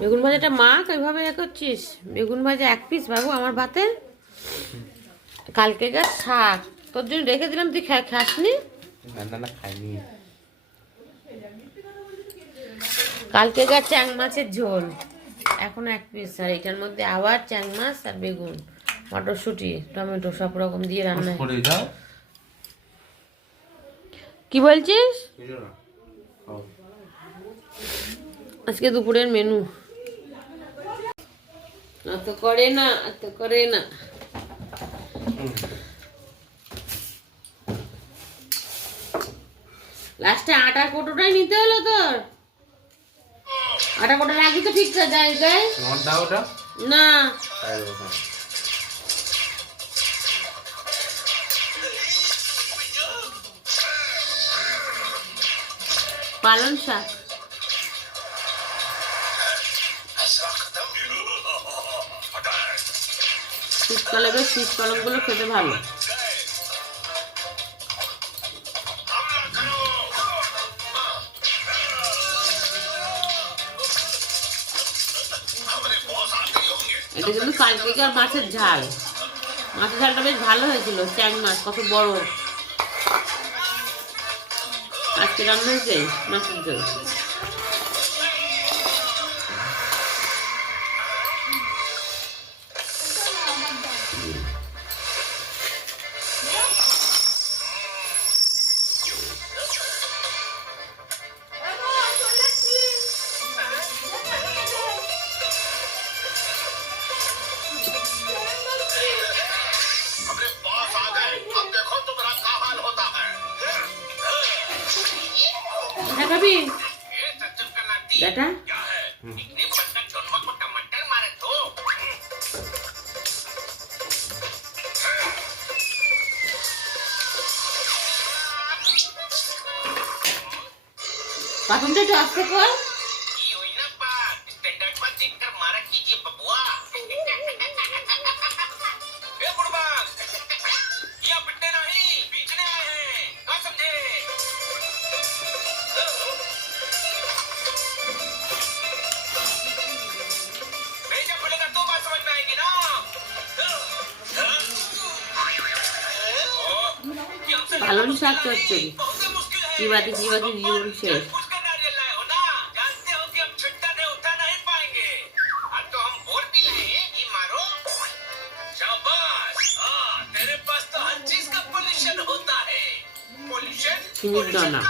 বেগুন ভাজাটা মাখ ওইভাবে করছিস? বেগুন ভাজা 1 পিস বাবু আমার ভাতে। কালকেকার শাক তোর জন্য রেখে দিলাম, তুই খাসনি? না খাইনি। কালকেকার চ্যাং মাছের ঝোল এখন 1 পিস, আর এটার মধ্যে আবার চ্যাং মাছ আর বেগুন, মটরশুঁটি, টমেটো সব রকম দিয়ে রান্না। কি বলছিস? আজকে দুপুরের মেনু অত করে না, অত করে না। লাস্টে আটা কোটোটাই নিতে হলো তোর। আটা কোটো রাখি তো ঠিক জায়গায় না। পালং শাক শীতকালে বেশ শীত পালংগুলো খেতে ভালো। এটা কিন্তু কালকেকার মাছের ঝাল। মাছের ঝালটা বেশ ভালো হয়েছিল। চ্যাং মাছ কত বড় আজকে রান্না হয়েছে মাছের ঝোল। খাবি বেটা? বাথরুমটা একটু আসতে কর। পালং শাক চচ্চড়ি চিবাতে জীবন শেষ। চিনির দানা